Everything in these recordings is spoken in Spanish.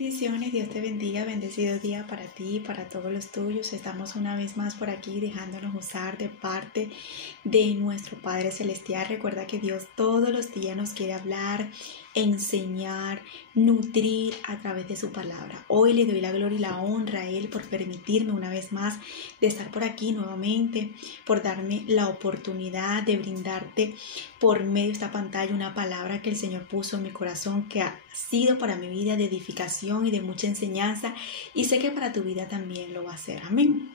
Bendiciones, Dios te bendiga, bendecido día para ti y para todos los tuyos. Estamos una vez más por aquí dejándonos usar de parte de nuestro Padre Celestial. Recuerda que Dios todos los días nos quiere hablar, enseñar, nutrir a través de su palabra. Hoy le doy la gloria y la honra a Él por permitirme una vez más de estar por aquí nuevamente, por darme la oportunidad de brindarte por medio de esta pantalla una palabra que el Señor puso en mi corazón, que ha sido para mi vida de edificación y de mucha enseñanza, y sé que para tu vida también lo va a hacer. Amén.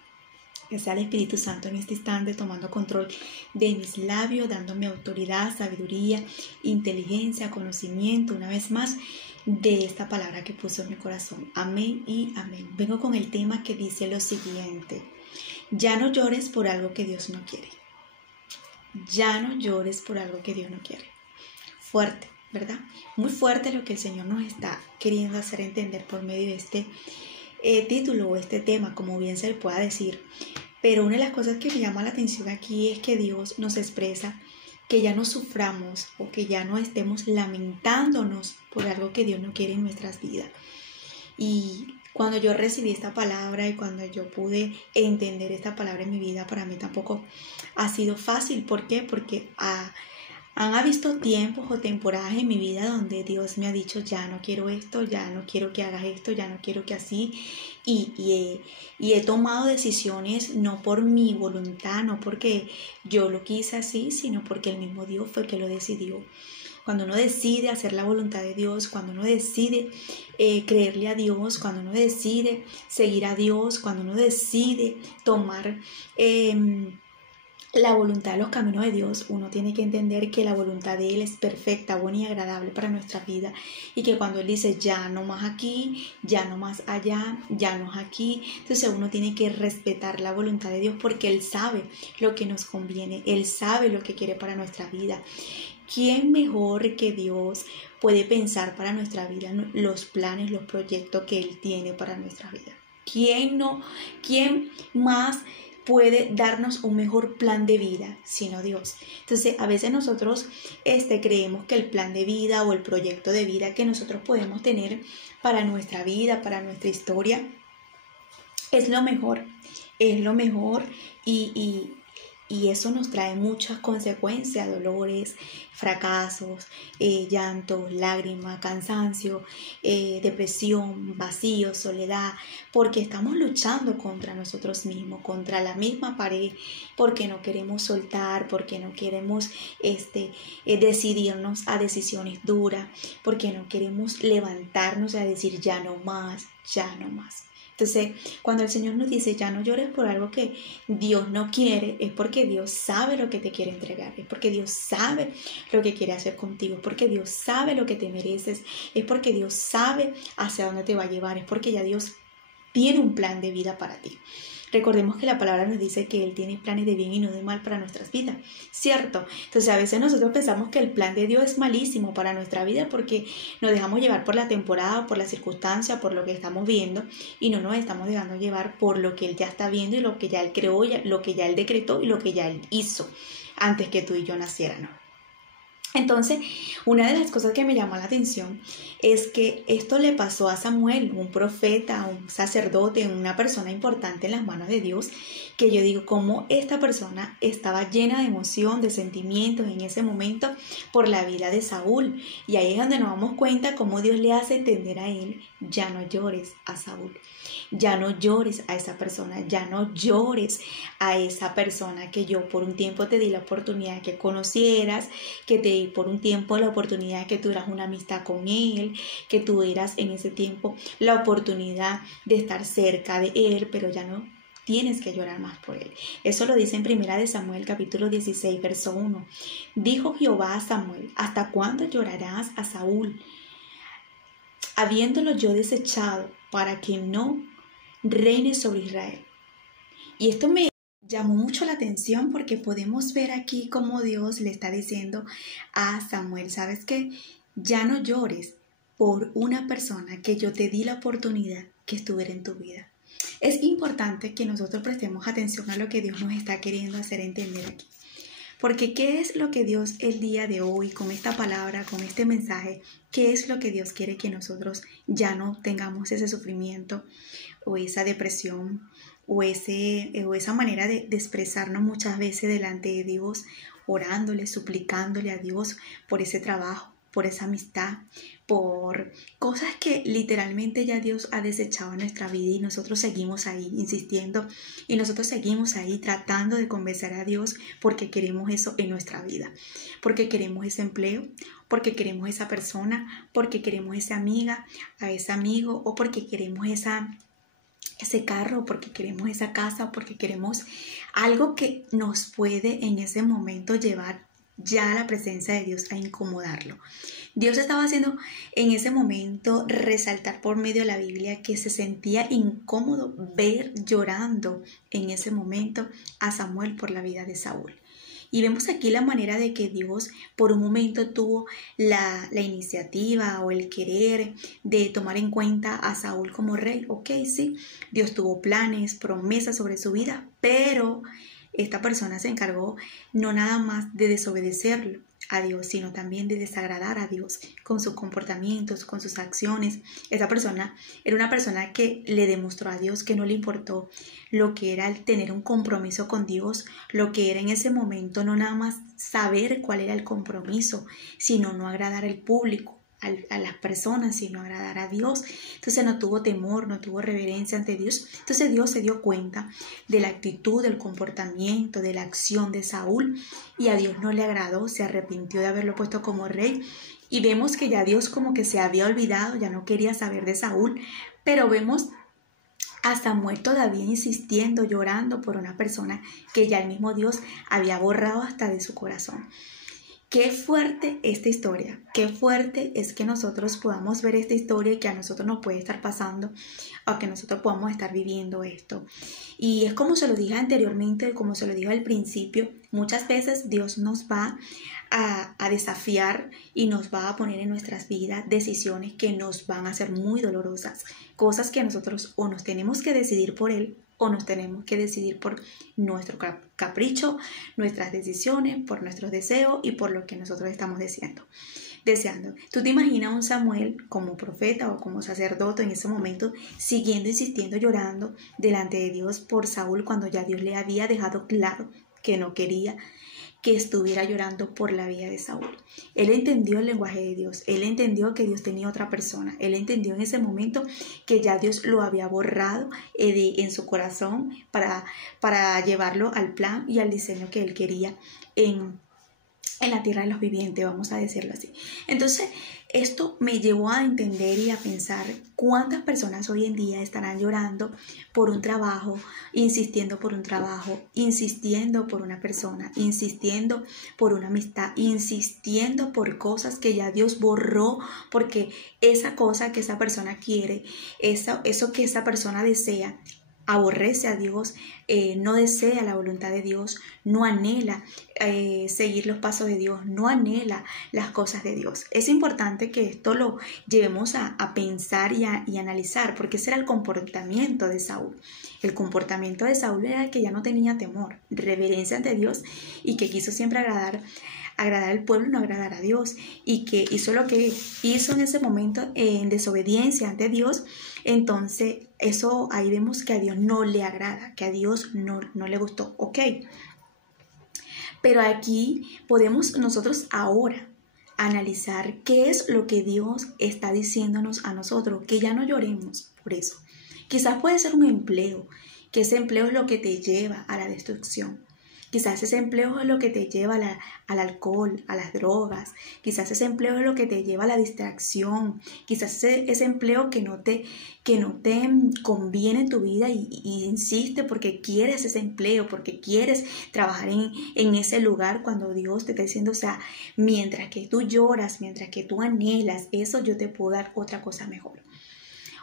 Que sea el Espíritu Santo en este instante tomando control de mis labios, dándome autoridad, sabiduría, inteligencia, conocimiento, una vez más, de esta palabra que puso en mi corazón. Amén y amén. Vengo con el tema que dice lo siguiente: ya no llores por algo que Dios no quiere. Ya no llores por algo que Dios no quiere. Fuerte, ¿verdad? Muy fuerte lo que el Señor nos está queriendo hacer entender por medio de este título o este tema, como bien se le pueda decir. Pero una de las cosas que me llama la atención aquí es que Dios nos expresa que ya no suframos o que ya no estemos lamentándonos por algo que Dios no quiere en nuestras vidas. Y cuando yo recibí esta palabra y cuando yo pude entender esta palabra en mi vida, para mí tampoco ha sido fácil. ¿Por qué? Porque han habido tiempos o temporadas en mi vida donde Dios me ha dicho: ya no quiero esto, ya no quiero que hagas esto, ya no quiero que así. Y he tomado decisiones no por mi voluntad, no porque yo lo quise así, sino porque el mismo Dios fue que lo decidió. Cuando uno decide hacer la voluntad de Dios, cuando uno decide creerle a Dios, cuando uno decide seguir a Dios, cuando uno decide tomar la voluntad de los caminos de Dios, uno tiene que entender que la voluntad de Él es perfecta, buena y agradable para nuestra vida, y que cuando Él dice ya no más aquí, ya no más allá, ya no es aquí, entonces uno tiene que respetar la voluntad de Dios, porque Él sabe lo que nos conviene, Él sabe lo que quiere para nuestra vida. ¿Quién mejor que Dios puede pensar para nuestra vida los planes, los proyectos que Él tiene para nuestra vida? ¿Quién más puede darnos un mejor plan de vida sino Dios? Entonces a veces nosotros creemos que el plan de vida o el proyecto de vida que nosotros podemos tener para nuestra vida, para nuestra historia, es lo mejor y eso nos trae muchas consecuencias: dolores, fracasos, llantos, lágrimas, cansancio, depresión, vacío, soledad, porque estamos luchando contra nosotros mismos, contra la misma pared, porque no queremos soltar, porque no queremos decidirnos a decisiones duras, porque no queremos levantarnos a decir ya no más, ya no más. Entonces, cuando el Señor nos dice ya no llores por algo que Dios no quiere, es porque Dios sabe lo que te quiere entregar, es porque Dios sabe lo que quiere hacer contigo, es porque Dios sabe lo que te mereces, es porque Dios sabe hacia dónde te va a llevar, es porque ya Dios tiene un plan de vida para ti. Recordemos que la palabra nos dice que Él tiene planes de bien y no de mal para nuestras vidas, ¿cierto? Entonces a veces nosotros pensamos que el plan de Dios es malísimo para nuestra vida porque nos dejamos llevar por la temporada, por la circunstancia, por lo que estamos viendo, y no nos estamos dejando llevar por lo que Él ya está viendo y lo que ya Él creó, lo que ya Él decretó y lo que ya Él hizo antes que tú y yo naciéramos. Entonces, una de las cosas que me llamó la atención es que esto le pasó a Samuel, un profeta, un sacerdote, una persona importante en las manos de Dios, que yo digo, cómo esta persona estaba llena de emoción, de sentimientos en ese momento por la vida de Saúl. Y ahí es donde nos damos cuenta cómo Dios le hace entender a él: ya no llores a Saúl. Ya no llores a esa persona, ya no llores a esa persona que yo por un tiempo te di la oportunidad que conocieras, que te di por un tiempo la oportunidad que tuvieras una amistad con él, que tuvieras en ese tiempo la oportunidad de estar cerca de él, pero ya no tienes que llorar más por él. Eso lo dice en 1 Samuel capítulo 16, verso 1. Dijo Jehová a Samuel: ¿hasta cuándo llorarás a Saúl, habiéndolo yo desechado, para que no reine sobre Israel? Y esto me llamó mucho la atención porque podemos ver aquí cómo Dios le está diciendo a Samuel: ¿sabes qué? Ya no llores por una persona que yo te di la oportunidad que estuviera en tu vida. Es importante que nosotros prestemos atención a lo que Dios nos está queriendo hacer entender aquí. Porque ¿qué es lo que Dios el día de hoy, con esta palabra, con este mensaje, qué es lo que Dios quiere que nosotros ya no tengamos ese sufrimiento o esa depresión o esa manera de expresarnos muchas veces delante de Dios, orándole, suplicándole a Dios por ese trabajo, por esa amistad, por cosas que literalmente ya Dios ha desechado en nuestra vida y nosotros seguimos ahí insistiendo y nosotros seguimos ahí tratando de convencer a Dios porque queremos eso en nuestra vida, porque queremos ese empleo, porque queremos esa persona, porque queremos esa amiga, a ese amigo o porque queremos ese carro, porque queremos esa casa, porque queremos algo que nos puede en ese momento llevar ya a la presencia de Dios a incomodarlo. Dios estaba haciendo en ese momento resaltar por medio de la Biblia que se sentía incómodo ver llorando en ese momento a Samuel por la vida de Saúl. Y vemos aquí la manera de que Dios por un momento tuvo la iniciativa o el querer de tomar en cuenta a Saúl como rey. Ok, sí, Dios tuvo planes, promesas sobre su vida, pero esta persona se encargó no nada más de desobedecerlo a Dios, sino también de desagradar a Dios con sus comportamientos, con sus acciones. Esa persona era una persona que le demostró a Dios que no le importó lo que era el tener un compromiso con Dios, lo que era en ese momento no nada más saber cuál era el compromiso, sino no agradar al público, a las personas, sino agradar a Dios. Entonces no tuvo temor, no tuvo reverencia ante Dios. Entonces Dios se dio cuenta de la actitud, del comportamiento, de la acción de Saúl y a Dios no le agradó, se arrepintió de haberlo puesto como rey y vemos que ya Dios como que se había olvidado, ya no quería saber de Saúl, pero vemos a Samuel todavía insistiendo, llorando por una persona que ya el mismo Dios había borrado hasta de su corazón. Qué fuerte esta historia, qué fuerte es que nosotros podamos ver esta historia y que a nosotros nos puede estar pasando o que nosotros podamos estar viviendo esto. Y es como se lo dije anteriormente, como se lo dije al principio, muchas veces Dios nos va a desafiar y nos va a poner en nuestras vidas decisiones que nos van a ser muy dolorosas, cosas que nosotros o nos tenemos que decidir por Él o nos tenemos que decidir por nuestro capricho, nuestras decisiones, por nuestros deseos y por lo que nosotros estamos deseando. ¿Tú te imaginas a un Samuel como profeta o como sacerdote en ese momento siguiendo, insistiendo, llorando delante de Dios por Saúl cuando ya Dios le había dejado claro que no quería que estuviera llorando por la vida de Saúl? Él entendió el lenguaje de Dios, él entendió que Dios tenía otra persona, él entendió en ese momento que ya Dios lo había borrado en su corazón para llevarlo al plan y al diseño que él quería en la tierra de los vivientes, vamos a decirlo así. Entonces, esto me llevó a entender y a pensar cuántas personas hoy en día estarán llorando por un trabajo, insistiendo por un trabajo, insistiendo por una persona, insistiendo por una amistad, insistiendo por cosas que ya Dios borró, porque esa cosa que esa persona quiere, eso que esa persona desea, aborrece a Dios, no desea la voluntad de Dios, no anhela seguir los pasos de Dios, no anhela las cosas de Dios. Es importante que esto lo llevemos a pensar y analizar, porque ese era el comportamiento de Saúl. El comportamiento de Saúl era que ya no tenía temor, reverencia ante Dios y que quiso siempre agradar al pueblo y no agradar a Dios, y que hizo lo que hizo en ese momento en desobediencia ante Dios. Entonces eso ahí vemos que a Dios no le agrada, que a Dios no le gustó. Ok, pero aquí podemos nosotros ahora analizar qué es lo que Dios está diciéndonos a nosotros, que ya no lloremos por eso. Quizás puede ser un empleo, que ese empleo es lo que te lleva a la destrucción. Quizás ese empleo es lo que te lleva al alcohol, a las drogas. Quizás ese empleo es lo que te lleva a la distracción. Quizás ese empleo que no te conviene en tu vida y insiste porque quieres ese empleo, porque quieres trabajar en ese lugar cuando Dios te está diciendo, o sea, mientras que tú lloras, mientras que tú anhelas eso, yo te puedo dar otra cosa mejor.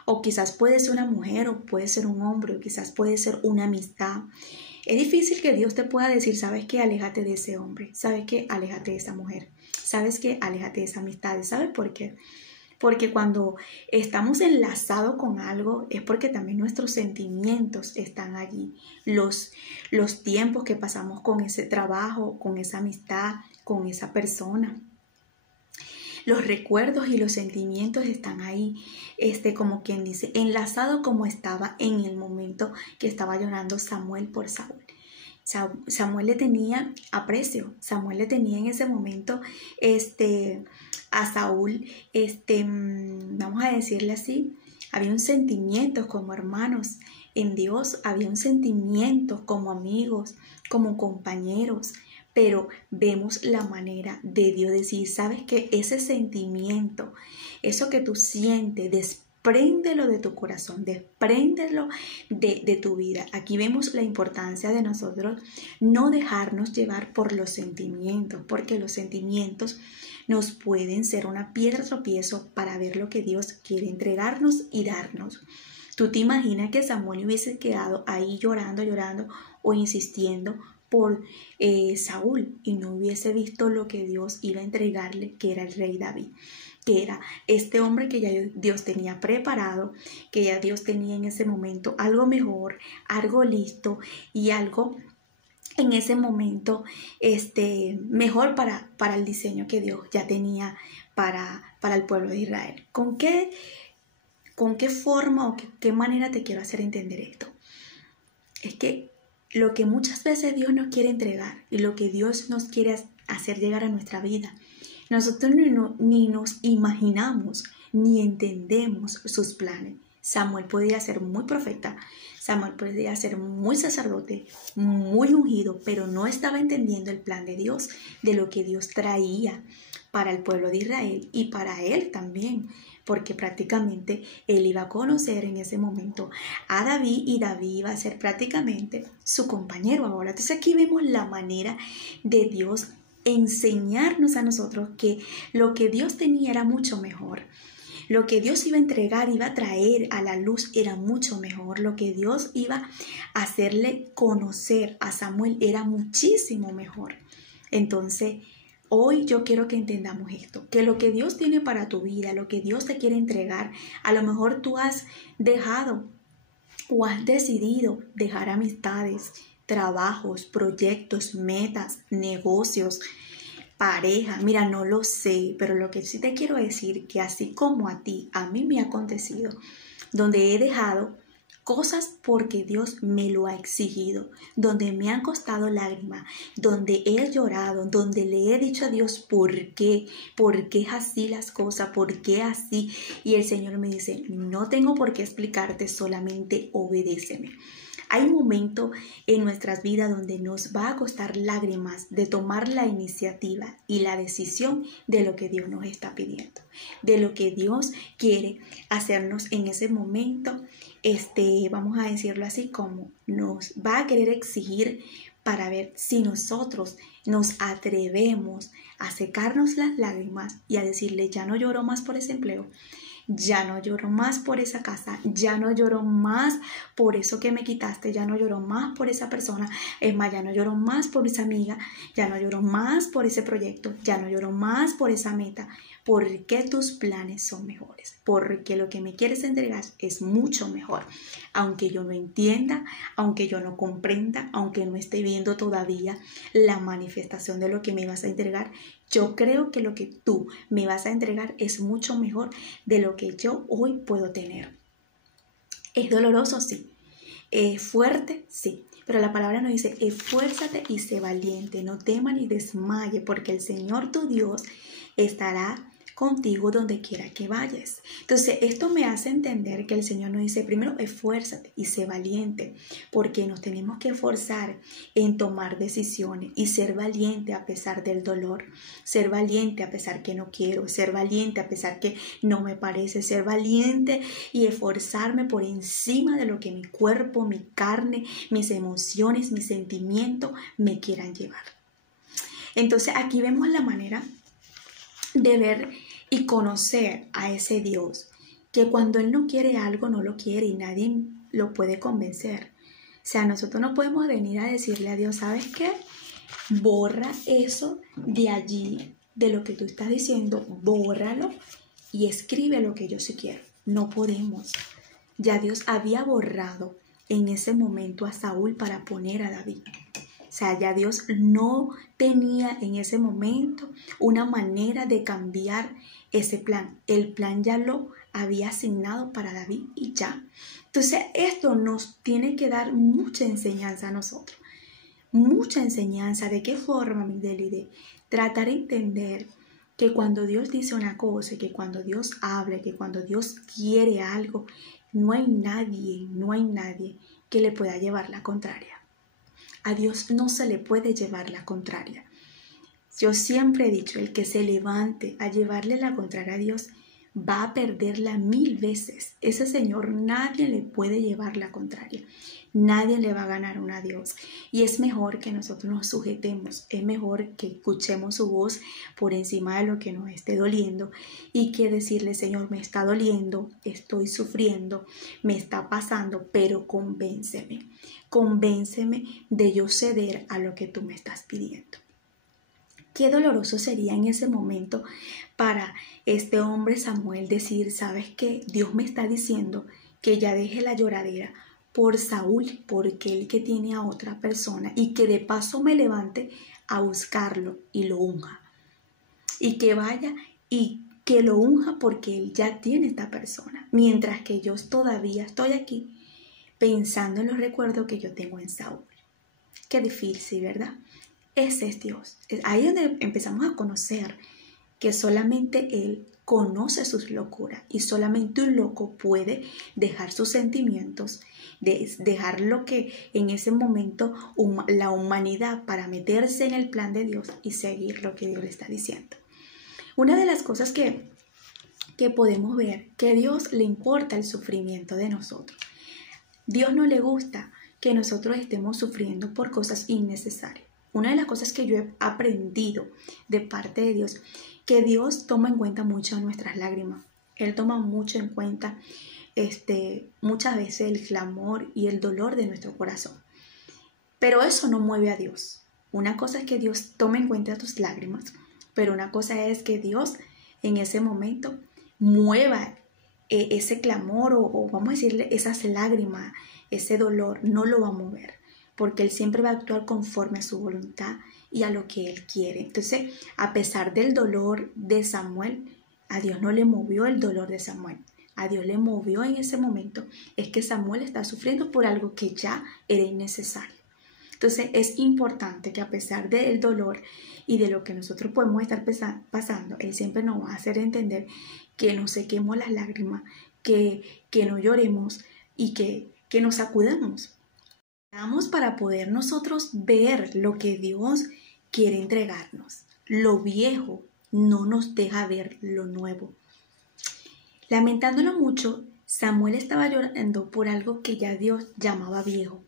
O quizás puede ser una mujer o puede ser un hombre, o quizás puede ser una amistad. Es difícil que Dios te pueda decir, ¿sabes qué? Aléjate de ese hombre, ¿sabes qué? Aléjate de esa mujer, ¿sabes qué? Aléjate de esa amistad. ¿Sabes por qué? porque cuando estamos enlazados con algo es porque también nuestros sentimientos están allí. Los tiempos que pasamos con ese trabajo, con esa amistad, con esa persona. Los recuerdos y los sentimientos están ahí, como quien dice, enlazado como estaba en el momento que estaba llorando Samuel por Saúl. Samuel le tenía aprecio, Samuel le tenía en ese momento a Saúl, vamos a decirle así, había un sentimiento como hermanos en Dios, había un sentimiento como amigos, como compañeros. Pero vemos la manera de Dios decir, ¿sabes qué? Ese sentimiento, eso que tú sientes, despréndelo de tu corazón, despréndelo de tu vida. Aquí vemos la importancia de nosotros no dejarnos llevar por los sentimientos, porque los sentimientos nos pueden ser una piedra de tropiezo para ver lo que Dios quiere entregarnos y darnos. ¿Tú te imaginas que Samuel hubiese quedado ahí llorando o insistiendo por Saúl y no hubiese visto lo que Dios iba a entregarle, que era el rey David, que era este hombre que ya Dios tenía preparado, que ya Dios tenía en ese momento algo mejor, algo listo y algo en ese momento mejor para el diseño que Dios ya tenía para el pueblo de Israel? ¿Con qué forma o qué manera te quiero hacer entender esto? Es que lo que muchas veces Dios nos quiere entregar y lo que Dios nos quiere hacer llegar a nuestra vida, nosotros ni nos imaginamos ni entendemos sus planes. Samuel podía ser muy profeta, Samuel podía ser muy sacerdote, muy ungido, pero no estaba entendiendo el plan de Dios, de lo que Dios traía para el pueblo de Israel y para él también, porque prácticamente él iba a conocer en ese momento a David y David iba a ser prácticamente su compañero ahora. Entonces aquí vemos la manera de Dios enseñarnos a nosotros que lo que Dios tenía era mucho mejor. Lo que Dios iba a entregar, iba a traer a la luz era mucho mejor. Lo que Dios iba a hacerle conocer a Samuel era muchísimo mejor. Entonces, hoy yo quiero que entendamos esto, que lo que Dios tiene para tu vida, lo que Dios te quiere entregar, a lo mejor tú has dejado o has decidido dejar amistades, trabajos, proyectos, metas, negocios, pareja. Mira, no lo sé, pero lo que sí te quiero decir que así como a ti, a mí me ha acontecido, donde he dejado cosas porque Dios me lo ha exigido, donde me han costado lágrimas, donde he llorado, donde le he dicho a Dios por qué es así las cosas, por qué así, y el Señor me dice, no tengo por qué explicarte, solamente obedéceme. Hay un momento en nuestras vidas donde nos va a costar lágrimas de tomar la iniciativa y la decisión de lo que Dios nos está pidiendo, de lo que Dios quiere hacernos en ese momento. Vamos a decirlo así, como nos va a querer exigir para ver si nosotros nos atrevemos a secarnos las lágrimas y a decirle, ya no lloro más por ese empleo, ya no lloro más por esa casa, ya no lloro más por eso que me quitaste, ya no lloro más por esa persona, es más, ya no lloro más por esa amiga, ya no lloro más por ese proyecto, ya no lloro más por esa meta, porque tus planes son mejores, porque lo que me quieres entregar es mucho mejor, aunque yo no entienda, aunque yo no comprenda, aunque no esté viendo todavía la manifestación de lo que me vas a entregar. Yo creo que lo que tú me vas a entregar es mucho mejor de lo que yo hoy puedo tener. Es doloroso, sí. Es fuerte, sí. Pero la palabra nos dice, esfuérzate y sé valiente, no temas ni desmaye, porque el Señor tu Dios estará contigo donde quiera que vayas. Entonces, esto me hace entender que el Señor nos dice, primero, esfuérzate y sé valiente, porque nos tenemos que esforzar en tomar decisiones y ser valiente a pesar del dolor, ser valiente a pesar que no quiero, ser valiente a pesar que no me parece, ser valiente y esforzarme por encima de lo que mi cuerpo, mi carne, mis emociones, mis sentimientos me quieran llevar. Entonces, aquí vemos la manera de ver y conocer a ese Dios, que cuando Él no quiere algo, no lo quiere y nadie lo puede convencer. O sea, nosotros no podemos venir a decirle a Dios, ¿sabes qué? Borra eso de allí, de lo que tú estás diciendo, bórralo y escribe lo que yo sí quiero. No podemos. Ya Dios había borrado en ese momento a Saúl para poner a David. O sea, ya Dios no tenía en ese momento una manera de cambiar ese plan. El plan ya lo había asignado para David y ya. Entonces, esto nos tiene que dar mucha enseñanza a nosotros. Mucha enseñanza. ¿De qué forma, Miguel? De tratar de entender que cuando Dios dice una cosa, que cuando Dios habla, que cuando Dios quiere algo, no hay nadie que le pueda llevar la contraria. A Dios no se le puede llevar la contraria. Yo siempre he dicho, el que se levante a llevarle la contraria a Dios va a perderla 1000 veces. Ese Señor nadie le puede llevar la contraria. Nadie le va a ganar a Dios. Y es mejor que nosotros nos sujetemos. Es mejor que escuchemos su voz por encima de lo que nos esté doliendo. Y que decirle, Señor, me está doliendo, estoy sufriendo, me está pasando, pero convénceme. Convénceme de yo ceder a lo que tú me estás pidiendo. Qué doloroso sería en ese momento para este hombre Samuel decir, ¿sabes qué? Dios me está diciendo que ya deje la lloradera por Saúl, porque él que tiene a otra persona, y que de paso me levante a buscarlo y lo unja. Y que vaya y que lo unja porque él ya tiene esta persona. Mientras que yo todavía estoy aquí pensando en los recuerdos que yo tengo en Saúl. Qué difícil, ¿verdad? Ese es Dios. Ahí es donde empezamos a conocer que solamente Él conoce sus locuras y solamente un loco puede dejar sus sentimientos, dejar lo que en ese momento la humanidad para meterse en el plan de Dios y seguir lo que Dios le está diciendo. Una de las cosas que podemos ver, que a Dios le importa el sufrimiento de nosotros. Dios no le gusta que nosotros estemos sufriendo por cosas innecesarias. Una de las cosas que yo he aprendido de parte de Dios, que Dios toma en cuenta mucho nuestras lágrimas. Él toma mucho en cuenta muchas veces el clamor y el dolor de nuestro corazón. Pero eso no mueve a Dios. Una cosa es que Dios tome en cuenta tus lágrimas, pero una cosa es que Dios en ese momento mueva ese clamor o vamos a decirle esas lágrimas, ese dolor, no lo va a mover. Porque Él siempre va a actuar conforme a su voluntad y a lo que Él quiere. Entonces, a pesar del dolor de Samuel, a Dios no le movió el dolor de Samuel. A Dios le movió en ese momento es que Samuel está sufriendo por algo que ya era innecesario. Entonces, es importante que a pesar del dolor y de lo que nosotros podemos estar pasando, Él siempre nos va a hacer entender que nos sequemos las lágrimas, que no lloremos y que nos sacudamos. Para poder nosotros ver lo que Dios quiere entregarnos. Lo viejo no nos deja ver lo nuevo. Lamentándolo mucho, Samuel estaba llorando por algo que ya Dios llamaba viejo.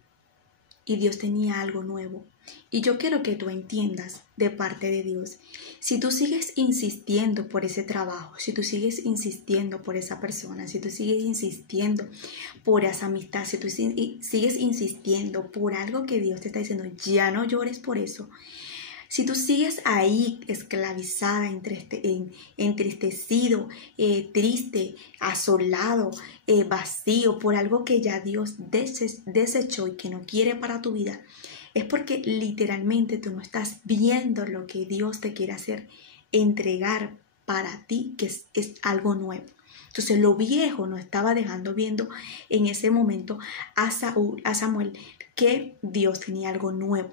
Y Dios tenía algo nuevo. Y yo quiero que tú entiendas de parte de Dios. Si tú sigues insistiendo por ese trabajo, si tú sigues insistiendo por esa persona, si tú sigues insistiendo por esa amistad, si tú sigues insistiendo por algo que Dios te está diciendo, ya no llores por eso. Si tú sigues ahí esclavizada, entristecido, triste, asolado, vacío por algo que ya Dios desechó y que no quiere para tu vida, es porque literalmente tú no estás viendo lo que Dios te quiere hacer, entregar para ti, que es algo nuevo. Entonces lo viejo no estaba viendo en ese momento a Samuel que Dios tenía algo nuevo.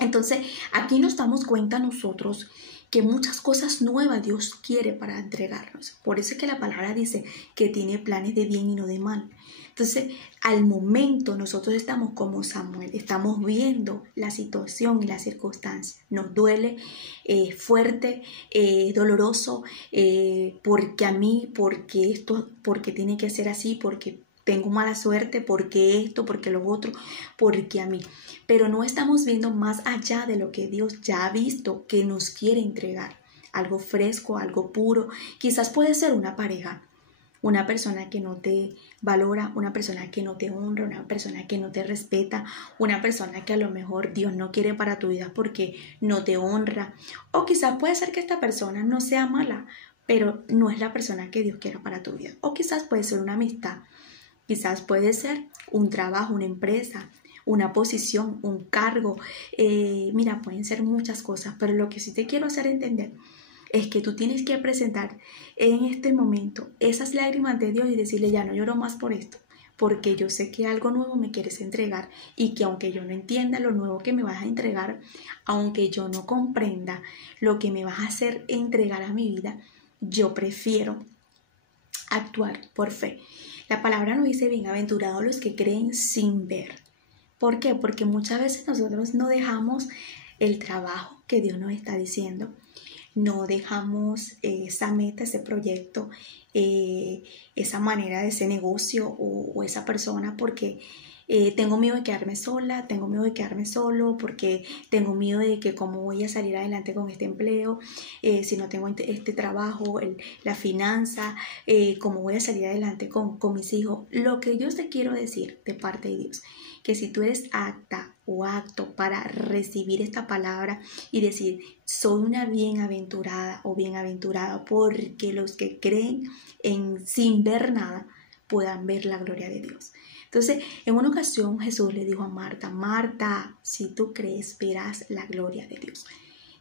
Entonces, aquí nos damos cuenta nosotros que muchas cosas nuevas Dios quiere para entregarnos. Por eso es que la palabra dice que tiene planes de bien y no de mal. Entonces, al momento nosotros estamos como Samuel, estamos viendo la situación y la circunstancia. Nos duele, fuerte, doloroso, porque a mí, porque tiene que ser así, porque tengo mala suerte, porque esto, porque lo otro, porque a mí. Pero no estamos viendo más allá de lo que Dios ya ha visto que nos quiere entregar. Algo fresco, algo puro. Quizás puede ser una pareja, una persona que no te valora, una persona que no te honra, una persona que no te respeta, una persona que a lo mejor Dios no quiere para tu vida porque no te honra. O quizás puede ser que esta persona no sea mala, pero no es la persona que Dios quiera para tu vida. O quizás puede ser una amistad, quizás puede ser un trabajo, una empresa, una posición, un cargo. Mira, pueden ser muchas cosas, pero lo que sí te quiero hacer entender es que tú tienes que presentar en este momento esas lágrimas de Dios y decirle, ya no lloro más por esto, porque yo sé que algo nuevo me quieres entregar y que aunque yo no entienda lo nuevo que me vas a entregar, aunque yo no comprenda lo que me vas a hacer entregar a mi vida, yo prefiero actuar por fe. La palabra nos dice, bienaventurados los que creen sin ver. ¿Por qué? Porque muchas veces nosotros no dejamos el trabajo que Dios nos está diciendo, no dejamos esa meta, ese proyecto, esa manera de ese negocio o esa persona porque tengo miedo de quedarme sola, tengo miedo de quedarme solo, porque tengo miedo de que cómo voy a salir adelante con este empleo, si no tengo este trabajo, la finanza, cómo voy a salir adelante con mis hijos. Lo que yo te quiero decir de parte de Dios, que si tú eres apta o apto para recibir esta palabra y decir, soy una bienaventurada o bienaventurado, porque los que creen sin ver nada puedan ver la gloria de Dios. Entonces, en una ocasión Jesús le dijo a Marta, Marta, si tú crees, verás la gloria de Dios.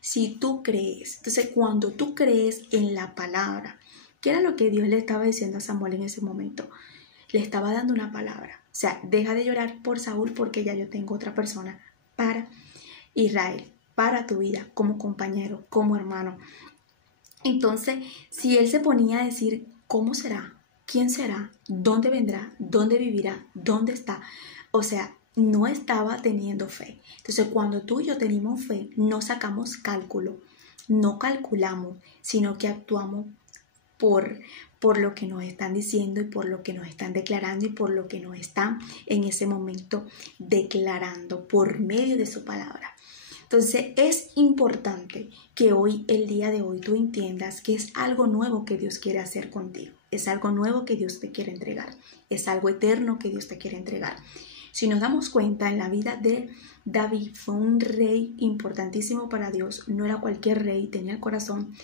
Si tú crees, entonces cuando tú crees en la palabra, ¿qué era lo que Dios le estaba diciendo a Samuel en ese momento? Le estaba dando una palabra. O sea, deja de llorar por Saúl porque ya yo tengo otra persona para Israel, para tu vida, como compañero, como hermano. Entonces, si él se ponía a decir, ¿cómo será? ¿Quién será? ¿Dónde vendrá? ¿Dónde vivirá? ¿Dónde está? O sea, no estaba teniendo fe. Entonces, cuando tú y yo tenemos fe, no sacamos cálculo, no calculamos, sino que actuamos por lo que nos están diciendo y por lo que nos están declarando y por lo que nos están en ese momento declarando por medio de su palabra. Entonces es importante que hoy, el día de hoy, tú entiendas que es algo nuevo que Dios quiere hacer contigo. Es algo nuevo que Dios te quiere entregar. Es algo eterno que Dios te quiere entregar. Si nos damos cuenta, en la vida de David fue un rey importantísimo para Dios. No era cualquier rey, tenía el corazón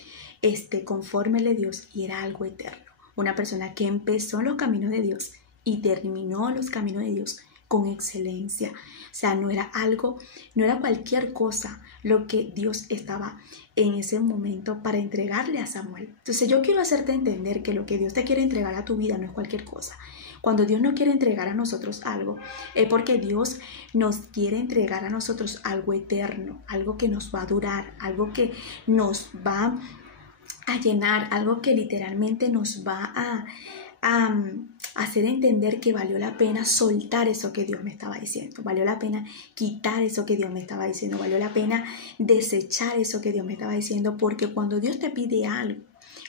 conforme a Dios y era algo eterno. Una persona que empezó los caminos de Dios y terminó los caminos de Dios con excelencia. O sea, no era cualquier cosa lo que Dios estaba en ese momento para entregarle a Samuel. Entonces yo quiero hacerte entender que lo que Dios te quiere entregar a tu vida no es cualquier cosa. Cuando Dios nos quiere entregar a nosotros algo, es porque Dios nos quiere entregar a nosotros algo eterno, algo que nos va a durar, algo que nos va a llenar, algo que literalmente nos va a hacer entender que valió la pena soltar eso que Dios me estaba diciendo, valió la pena quitar eso que Dios me estaba diciendo, valió la pena desechar eso que Dios me estaba diciendo, porque cuando Dios te pide algo,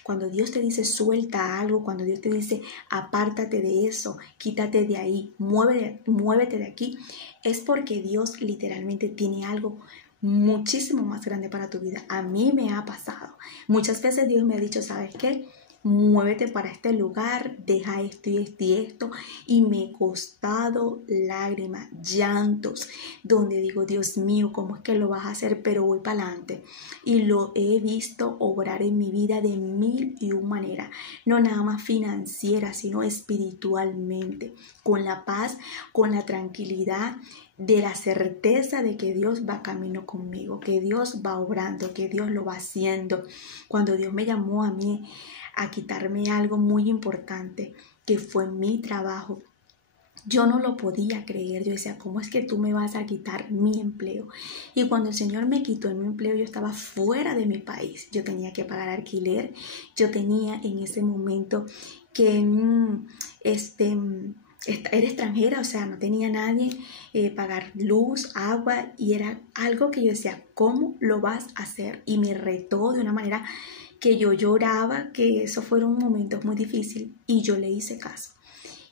cuando Dios te dice suelta algo, cuando Dios te dice apártate de eso, quítate de ahí, muévete de aquí, es porque Dios literalmente tiene algo muchísimo más grande para tu vida. A mí me ha pasado. Muchas veces Dios me ha dicho, ¿sabes qué? Muévete para este lugar, deja esto y esto y esto, y me ha costado lágrimas, llantos, donde digo, Dios mío, ¿cómo es que lo vas a hacer? Pero voy para adelante y lo he visto obrar en mi vida de 1001 maneras, no nada más financiera, sino espiritualmente, con la paz, con la tranquilidad, de la certeza de que Dios va camino conmigo, que Dios va obrando, que Dios lo va haciendo. Cuando Dios me llamó a mí a quitarme algo muy importante, que fue mi trabajo, yo no lo podía creer. Yo decía, ¿cómo es que tú me vas a quitar mi empleo? Y cuando el Señor me quitó mi empleo, yo estaba fuera de mi país. Yo tenía que pagar alquiler. Yo tenía en ese momento que era extranjera, o sea, no tenía nadie, pagar luz, agua, y era algo que yo decía, ¿cómo lo vas a hacer? Y me retó de una manera que yo lloraba, que eso fueron momentos muy difíciles, y yo le hice caso.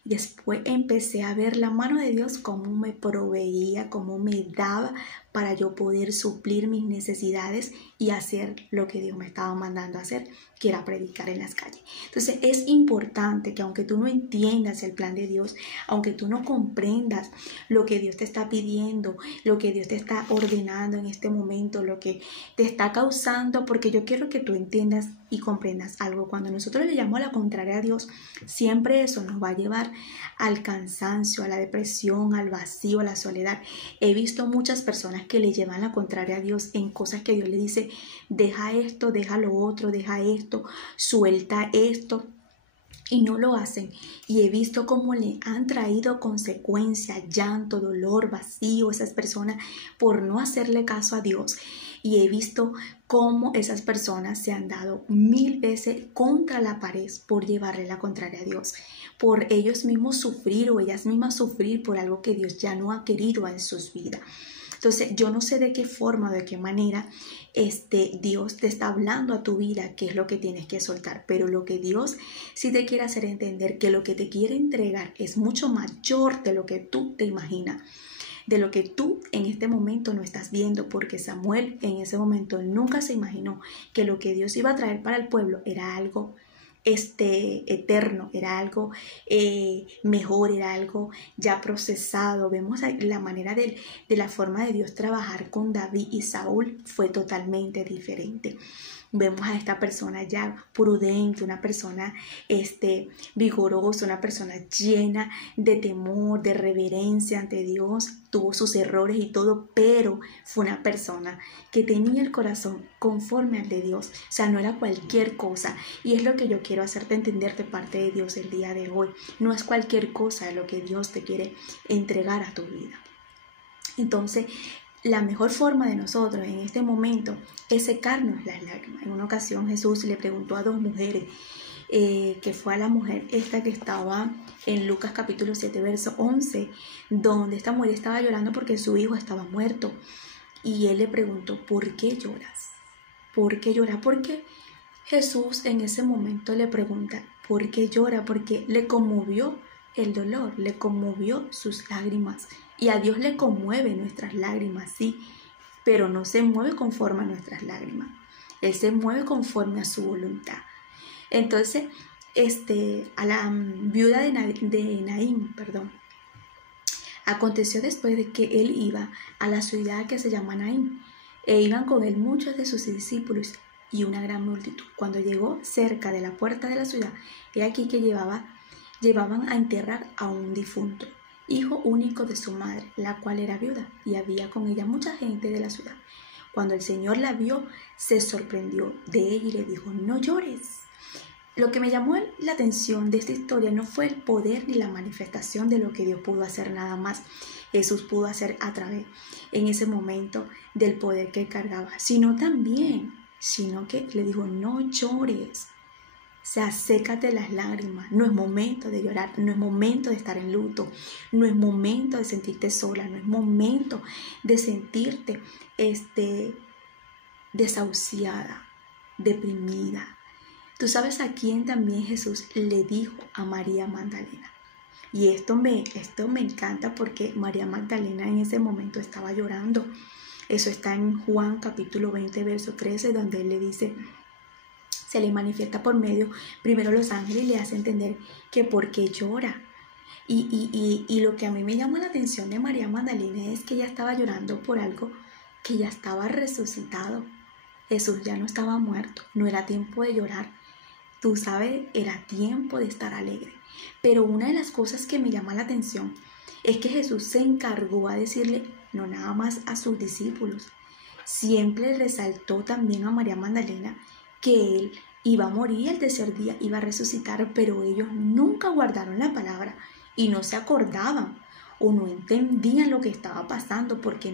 Después empecé a ver la mano de Dios, cómo me proveía, cómo me daba para yo poder suplir mis necesidades y hacer lo que Dios me estaba mandando a hacer, que era predicar en las calles. Entonces es importante que aunque tú no entiendas el plan de Dios, aunque tú no comprendas lo que Dios te está pidiendo, lo que Dios te está ordenando en este momento, lo que te está causando, porque yo quiero que tú entiendas y comprendas algo. Cuando nosotros le llamamos a la contraria a Dios, siempre eso nos va a llevar al cansancio, a la depresión, al vacío, a la soledad. He visto muchas personas que le llevan la contraria a Dios en cosas que Dios le dice: deja esto, deja lo otro, deja esto, suelta esto, y no lo hacen. Y he visto cómo le han traído consecuencias, llanto, dolor, vacío a esas personas por no hacerle caso a Dios. Y he visto cómo esas personas se han dado 1000 veces contra la pared por llevarle la contraria a Dios, por ellos mismos sufrir o ellas mismas sufrir por algo que Dios ya no ha querido en sus vidas. Entonces, yo no sé de qué forma, de qué manera Dios te está hablando a tu vida, qué es lo que tienes que soltar. Pero lo que Dios sí te quiere hacer entender, que lo que te quiere entregar es mucho mayor de lo que tú te imaginas, de lo que tú en este momento no estás viendo, porque Samuel en ese momento nunca se imaginó que lo que Dios iba a traer para el pueblo era algo eterno, era algo mejor, era algo ya procesado. Vemos la manera de la forma de Dios trabajar con David y Saúl fue totalmente diferente. Vemos a esta persona ya prudente, una persona vigorosa, una persona llena de temor, de reverencia ante Dios. Tuvo sus errores y todo, pero fue una persona que tenía el corazón conforme al de Dios. O sea, no era cualquier cosa. Y es lo que yo quiero hacerte entender de parte de Dios el día de hoy. No es cualquier cosa lo que Dios te quiere entregar a tu vida. Entonces, la mejor forma de nosotros en este momento es secarnos las lágrimas. En una ocasión Jesús le preguntó a 2 mujeres, que fue a la mujer esta que estaba en Lucas capítulo 7, verso 11, donde esta mujer estaba llorando porque su hijo estaba muerto. Y él le preguntó: ¿por qué lloras? ¿Por qué lloras? Porque Jesús en ese momento le pregunta: ¿por qué llora? Porque le conmovió el dolor, le conmovió sus lágrimas. Y a Dios le conmueve nuestras lágrimas, sí, pero no se mueve conforme a nuestras lágrimas. Él se mueve conforme a su voluntad. Entonces, a la viuda de Naín, aconteció después de que él iba a la ciudad que se llama Naín, e iban con él muchos de sus discípulos y una gran multitud. Cuando llegó cerca de la puerta de la ciudad, he aquí que llevaban a enterrar a un difunto, hijo único de su madre, la cual era viuda, y había con ella mucha gente de la ciudad. Cuando el Señor la vio, se sorprendió de ella y le dijo: no llores. Lo que me llamó la atención de esta historia no fue el poder ni la manifestación de lo que Dios pudo hacer nada más. Jesús pudo hacer a través, en ese momento, del poder que cargaba, sino que le dijo: no llores. O sea, sécate las lágrimas. No es momento de llorar, no es momento de estar en luto, no es momento de sentirte sola, no es momento de sentirte desahuciada, deprimida. Tú sabes a quién también Jesús le dijo: a María Magdalena. Y esto me encanta, porque María Magdalena en ese momento estaba llorando. Eso está en Juan capítulo 20, verso 13, donde él le dice, se le manifiesta por medio, primero los ángeles, y le hace entender que por qué llora. Y lo que a mí me llama la atención de María Magdalena es que ella estaba llorando por algo que ya estaba resucitado. Jesús ya no estaba muerto, no era tiempo de llorar. Tú sabes, era tiempo de estar alegre. Pero una de las cosas que me llama la atención es que Jesús se encargó a decirle, no nada más a sus discípulos, siempre resaltó también a María Magdalena que él iba a morir el tercer día, iba a resucitar, pero ellos nunca guardaron la palabra y no se acordaban o no entendían lo que estaba pasando, porque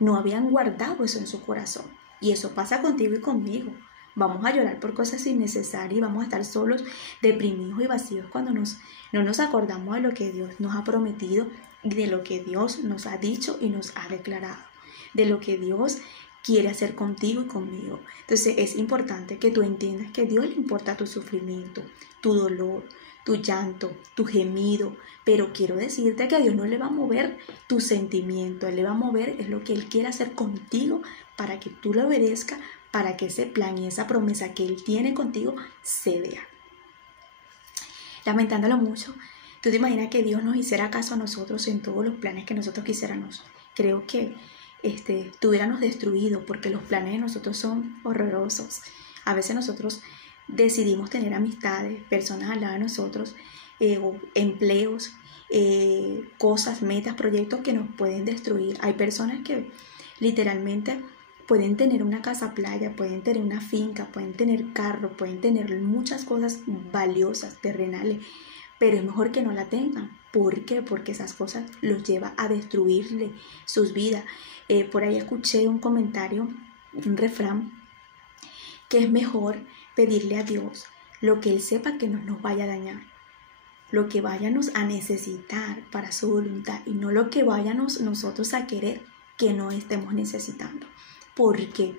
no habían guardado eso en su corazón. Y eso pasa contigo y conmigo. Vamos a llorar por cosas innecesarias y vamos a estar solos, deprimidos y vacíos cuando no nos acordamos de lo que Dios nos ha prometido y de lo que Dios nos ha dicho y nos ha declarado, de lo que Dios quiere hacer contigo y conmigo. Entonces es importante que tú entiendas que a Dios le importa tu sufrimiento, tu dolor, tu llanto, tu gemido, pero quiero decirte que a Dios no le va a mover tu sentimiento, Él le va a mover es lo que Él quiere hacer contigo para que tú le obedezcas, para que ese plan y esa promesa que Él tiene contigo se vea. Lamentándolo mucho, ¿tú te imaginas que Dios nos hiciera caso a nosotros en todos los planes que nosotros quisiéramos? Creo que estuviéramos destruidos porque los planes de nosotros son horrorosos. A veces nosotros decidimos tener amistades, personas al lado de nosotros, empleos, cosas, metas, proyectos que nos pueden destruir. Hay personas que literalmente pueden tener una casa playa, pueden tener una finca, pueden tener carro, pueden tener muchas cosas valiosas, terrenales, pero es mejor que no la tengan. ¿Por qué? Porque esas cosas los lleva a destruirle sus vidas. Por ahí escuché un comentario, un refrán, que es mejor pedirle a Dios lo que Él sepa que no nos vaya a dañar, lo que vayamos a necesitar para su voluntad y no lo que vayamos nosotros a querer que no estemos necesitando. ¿Por qué?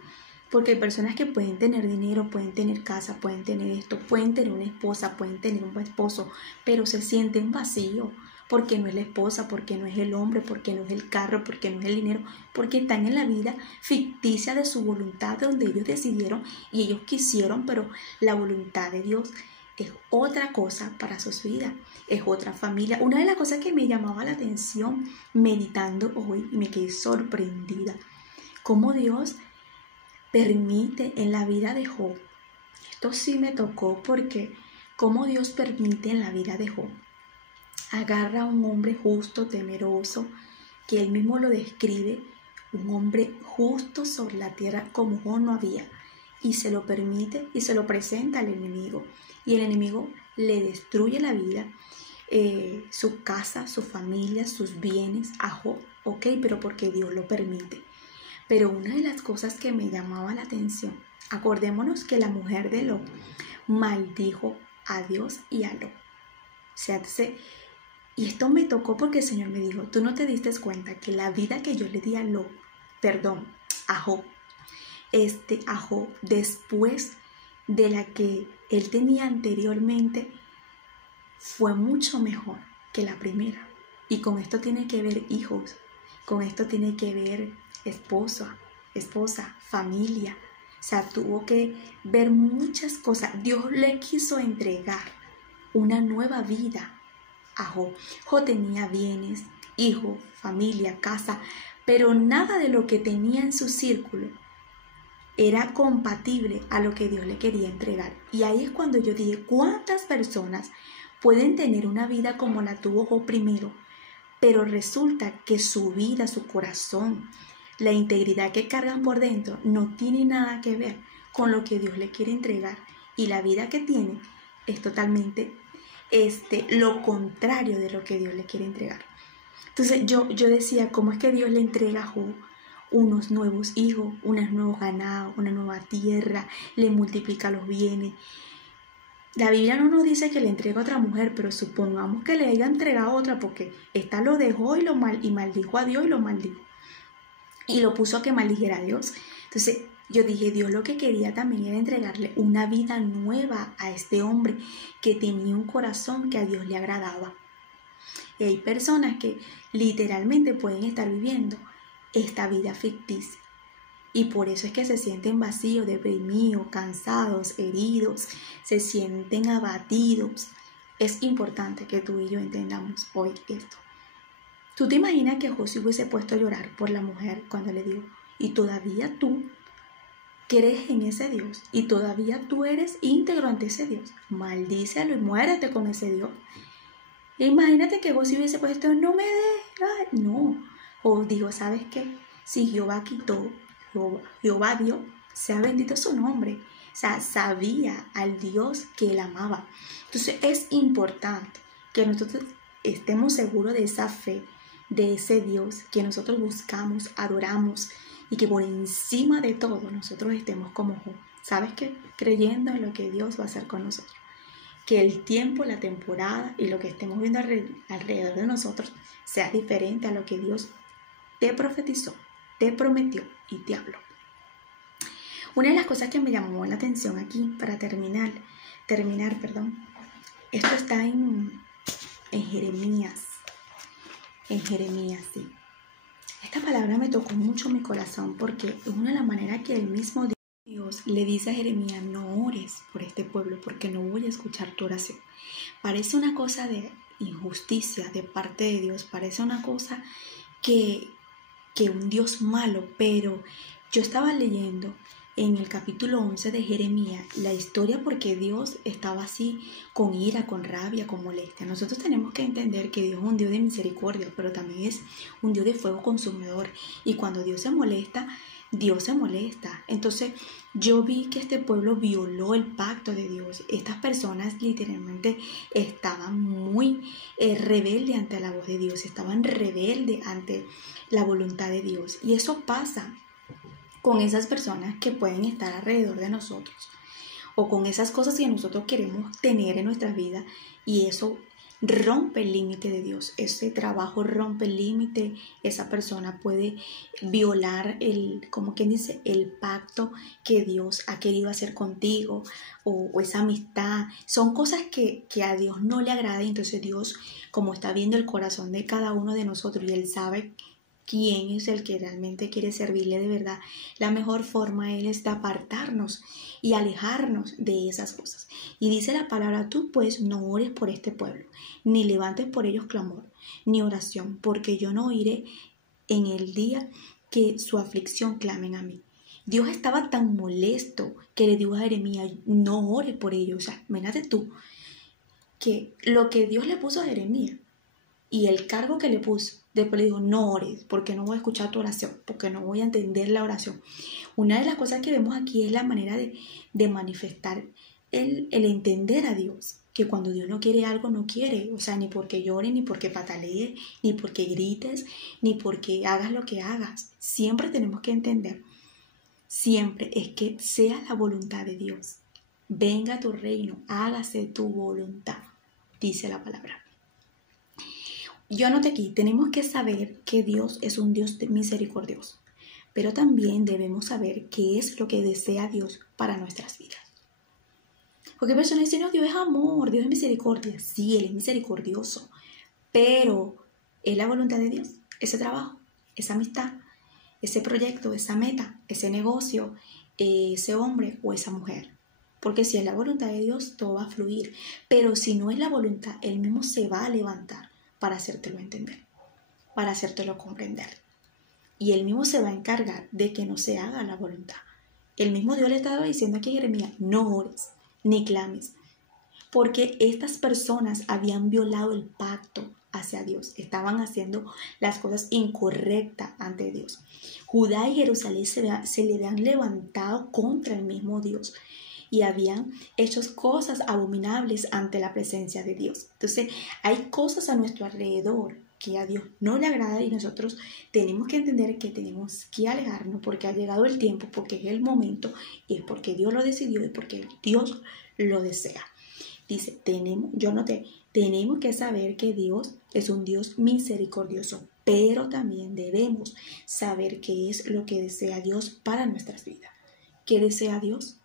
Porque hay personas que pueden tener dinero, pueden tener casa, pueden tener esto, pueden tener una esposa, pueden tener un esposo, pero se sienten vacíos porque no es la esposa, porque no es el hombre, porque no es el carro, porque no es el dinero, porque están en la vida ficticia de su voluntad, donde ellos decidieron y ellos quisieron, pero la voluntad de Dios es otra cosa para sus vidas, es otra familia. Una de las cosas que me llamaba la atención meditando hoy y me quedé sorprendida, cómo Dios permite en la vida de Job. Esto sí me tocó porque cómo Dios permite en la vida de Job. Agarra a un hombre justo, temeroso, que él mismo lo describe, un hombre justo sobre la tierra como Job no había, y se lo permite y se lo presenta al enemigo, y el enemigo le destruye la vida, su casa, su familia, sus bienes a Job, ok, pero porque Dios lo permite. Pero una de las cosas que me llamaba la atención, acordémonos que la mujer de Lot maldijo a Dios y a Lot. Y esto me tocó porque el Señor me dijo, tú no te diste cuenta que la vida que yo le di a Job, después de la que él tenía anteriormente, fue mucho mejor que la primera. Y con esto tiene que ver hijos, con esto tiene que ver esposa, familia. O sea, tuvo que ver muchas cosas. Dios le quiso entregar una nueva vida a Job. Job tenía bienes, hijos, familia, casa, pero nada de lo que tenía en su círculo era compatible a lo que Dios le quería entregar. Y ahí es cuando yo dije, ¿cuántas personas pueden tener una vida como la tuvo Job primero? Pero resulta que su vida, su corazón, la integridad que cargan por dentro no tiene nada que ver con lo que Dios le quiere entregar. Y la vida que tiene es totalmente lo contrario de lo que Dios le quiere entregar. Entonces yo decía, ¿cómo es que Dios le entrega a Job unos nuevos hijos, unos nuevos ganados, una nueva tierra, le multiplica los bienes? La Biblia no nos dice que le entrega a otra mujer, pero supongamos que le haya entregado a otra, porque esta lo dejó y maldijo a Dios y lo maldijo. Y lo puso a que maldijera a Dios. Entonces yo dije, Dios lo que quería también era entregarle una vida nueva a este hombre que tenía un corazón que a Dios le agradaba. Y hay personas que literalmente pueden estar viviendo esta vida ficticia. Y por eso es que se sienten vacíos, deprimidos, cansados, heridos, se sienten abatidos. Es importante que tú y yo entendamos hoy esto. ¿Tú te imaginas que José hubiese puesto a llorar por la mujer cuando le dijo, y todavía tú crees en ese Dios, y todavía tú eres íntegro ante ese Dios? Maldícelo y muérete con ese Dios. Imagínate que José hubiese puesto, no me dejes, no. O digo, ¿sabes qué? Si Jehová quitó, Jehová dio, sea bendito su nombre. O sea, sabía al Dios que él amaba. Entonces es importante que nosotros estemos seguros de esa fe, de ese Dios que nosotros buscamos, adoramos, y que por encima de todo nosotros estemos como Job. ¿Sabes qué? Creyendo en lo que Dios va a hacer con nosotros. Que el tiempo, la temporada y lo que estemos viendo alrededor de nosotros sea diferente a lo que Dios te profetizó, te prometió y te habló. Una de las cosas que me llamó la atención aquí, para terminar, Esto está en Jeremías. En Jeremías, sí. Esta palabra me tocó mucho mi corazón porque es una de las maneras que el mismo Dios le dice a Jeremías: no ores por este pueblo porque no voy a escuchar tu oración. Parece una cosa de injusticia de parte de Dios, parece una cosa que un Dios malo, pero yo estaba leyendo en el capítulo 11 de Jeremías la historia porque Dios estaba así con ira, con rabia, con molestia. Nosotros tenemos que entender que Dios es un Dios de misericordia, pero también es un Dios de fuego consumidor, y cuando Dios se molesta, Dios se molesta. Entonces yo vi que este pueblo violó el pacto de Dios. Estas personas literalmente estaban muy rebeldes ante la voz de Dios, estaban rebeldes ante la voluntad de Dios. Y eso pasa con esas personas que pueden estar alrededor de nosotros, o con esas cosas que nosotros queremos tener en nuestra vida, y eso rompe el límite de Dios. Ese trabajo rompe el límite. Esa persona puede violar como quien dice, el pacto que Dios ha querido hacer contigo, o esa amistad. Son cosas que a Dios no le agrada. Entonces Dios, como está viendo el corazón de cada uno de nosotros, y Él sabe quién es el que realmente quiere servirle de verdad, la mejor forma Él es de apartarnos y alejarnos de esas cosas. Y dice la palabra: tú pues no ores por este pueblo, ni levantes por ellos clamor, ni oración, porque yo no oiré en el día que su aflicción clamen a mí. Dios estaba tan molesto que le dijo a Jeremías: no ores por ellos. O sea, imagínate tú que lo que Dios le puso a Jeremías y el cargo que le puso, después le digo: no ores, porque no voy a escuchar tu oración, porque no voy a entender la oración. Una de las cosas que vemos aquí es la manera de manifestar el entender a Dios, que cuando Dios no quiere algo, no quiere. O sea, ni porque llores, ni porque patalees, ni porque grites, ni porque hagas lo que hagas. Siempre tenemos que entender, siempre es que sea la voluntad de Dios. Venga tu reino, hágase tu voluntad, dice la palabra. Yo anoté aquí: tenemos que saber que Dios es un Dios misericordioso, pero también debemos saber qué es lo que desea Dios para nuestras vidas. Porque personas dicen: no, Dios es amor, Dios es misericordia. Sí, Él es misericordioso, pero es la voluntad de Dios, ese trabajo, esa amistad, ese proyecto, esa meta, ese negocio, ese hombre o esa mujer. Porque si es la voluntad de Dios, todo va a fluir. Pero si no es la voluntad, Él mismo se va a levantar para hacértelo entender, para hacértelo comprender. Y Él mismo se va a encargar de que no se haga la voluntad. El mismo Dios le estaba diciendo aquí a Jeremías: no ores, ni clames, porque estas personas habían violado el pacto hacia Dios, estaban haciendo las cosas incorrectas ante Dios. Judá y Jerusalén se le habían levantado contra el mismo Dios y habían hecho cosas abominables ante la presencia de Dios. Entonces hay cosas a nuestro alrededor que a Dios no le agrada, y nosotros tenemos que entender que tenemos que alejarnos porque ha llegado el tiempo, porque es el momento, y es porque Dios lo decidió y porque Dios lo desea. Dice, tenemos que saber que Dios es un Dios misericordioso, pero también debemos saber qué es lo que desea Dios para nuestras vidas. ¿Qué desea Dios?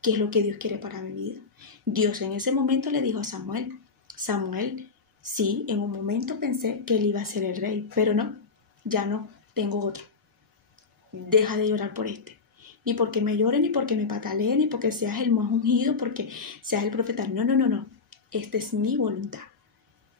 ¿Qué es lo que Dios quiere para mi vida? Dios en ese momento le dijo a Samuel: Samuel, sí, en un momento pensé que él iba a ser el rey, pero no, ya no, tengo otro. Deja de llorar por este. Ni porque me llore, ni porque me patalee, ni porque seas el más ungido, porque seas el profeta. No. Esta es mi voluntad.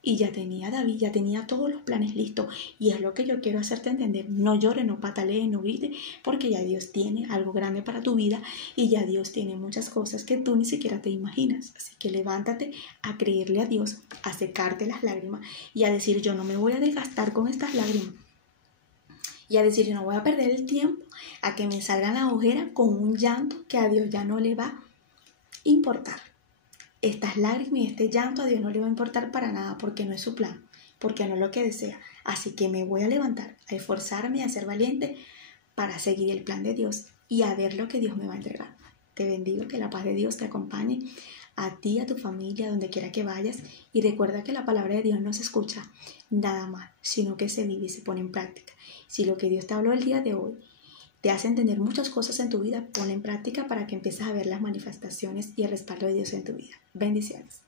Y ya tenía David, ya tenía todos los planes listos. Y es lo que yo quiero hacerte entender. No llores, no patalees, no grites, porque ya Dios tiene algo grande para tu vida. Y ya Dios tiene muchas cosas que tú ni siquiera te imaginas. Así que levántate a creerle a Dios, a secarte las lágrimas y a decir: yo no me voy a desgastar con estas lágrimas. Y a decir: yo no voy a perder el tiempo a que me salgan las ojeras con un llanto que a Dios ya no le va a importar. Estas lágrimas y este llanto a Dios no le va a importar para nada, porque no es su plan, porque no es lo que desea. Así que me voy a levantar, a esforzarme, a ser valiente para seguir el plan de Dios y a ver lo que Dios me va a entregar. Te bendigo, que la paz de Dios te acompañe a ti, a tu familia, donde quiera que vayas. Y recuerda que la palabra de Dios no se escucha nada más, sino que se vive y se pone en práctica. Si lo que Dios te habló el día de hoy te hace entender muchas cosas en tu vida, ponla en práctica para que empieces a ver las manifestaciones y el respaldo de Dios en tu vida. Bendiciones.